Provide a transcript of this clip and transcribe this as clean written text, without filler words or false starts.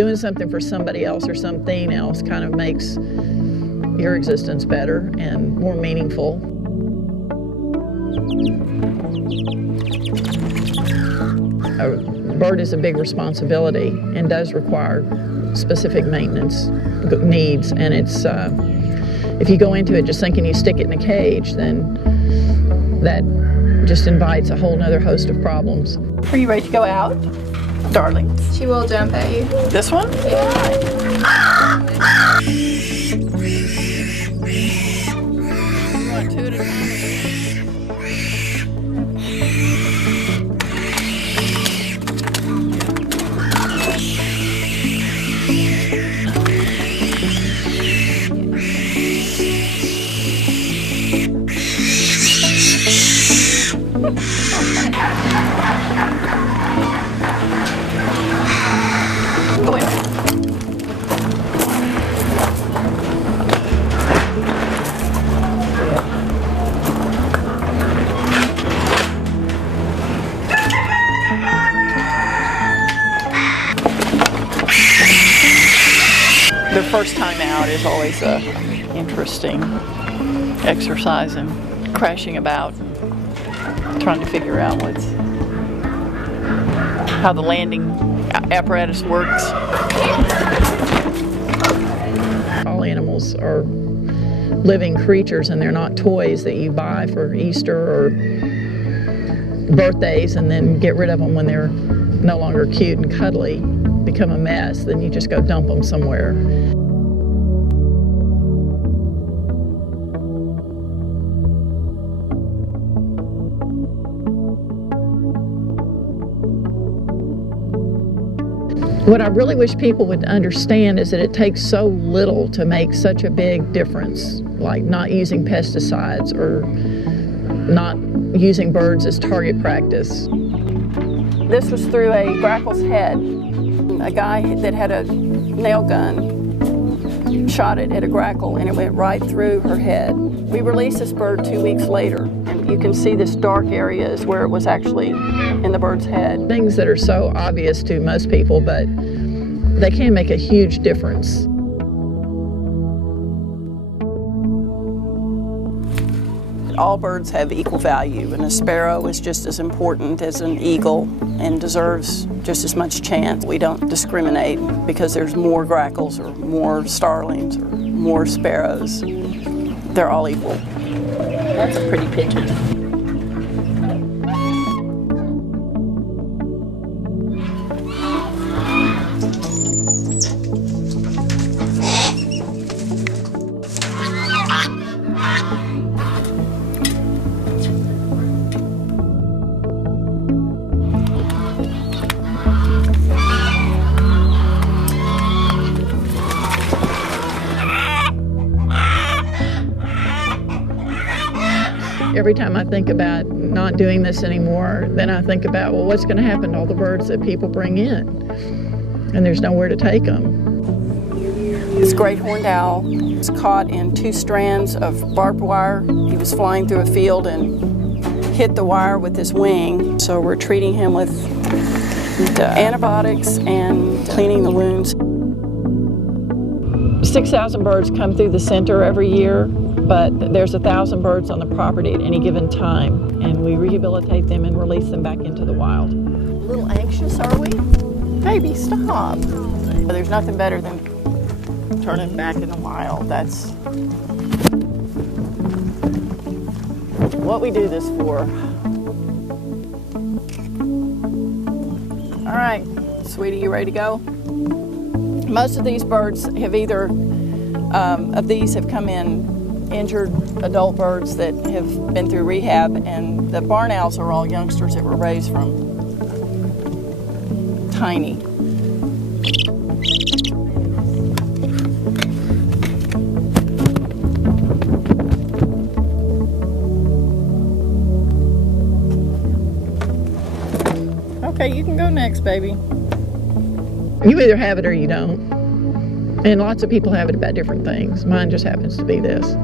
doing something for somebody else or something else kind of makes your existence better and more meaningful. A bird is a big responsibility and does require specific maintenance needs, and it's if you go into it just thinking you stick it in a cage, then that just invites a whole nother host of problems. Are you ready to go out, darling? She will jump at you. This one? Go in. The first time out is always a interesting exercise in crashing about and trying to figure out how the landing apparatus works. All animals are living creatures, and they're not toys that you buy for Easter or birthdays and then get rid of them when they're no longer cute and cuddly, become a mess, then you just go dump them somewhere. What I really wish people would understand is that it takes so little to make such a big difference, like not using pesticides or not using birds as target practice. This was through a grackle's head. A guy that had a nail gun shot it at a grackle and it went right through her head. We released this bird 2 weeks later, and you can see this dark area is where it was actually in the bird's head. Things that are so obvious to most people, but they can make a huge difference. All birds have equal value, and a sparrow is just as important as an eagle and deserves just as much chance. We don't discriminate because there's more grackles or more starlings or more sparrows. They're all equal. That's a pretty pigeon. Every time I think about not doing this anymore, then I think about, well, what's going to happen to all the birds that people bring in? And there's nowhere to take them. This great horned owl was caught in 2 strands of barbed wire. He was flying through a field and hit the wire with his wing. So we're treating him with antibiotics and cleaning the wounds. 6,000 birds come through the center every year, but there's 1,000 birds on the property at any given time, and we rehabilitate them and release them back into the wild. A little anxious, are we? Baby, stop. There's nothing better than turning back in the wild. That's what we do this for. All right, sweetie, you ready to go? Most of these birds have either, of these have come in injured adult birds that have been through rehab, and the barn owls are all youngsters that were raised from tiny. Okay, you can go next, baby. You either have it or you don't. And lots of people have it about different things. Mine just happens to be this.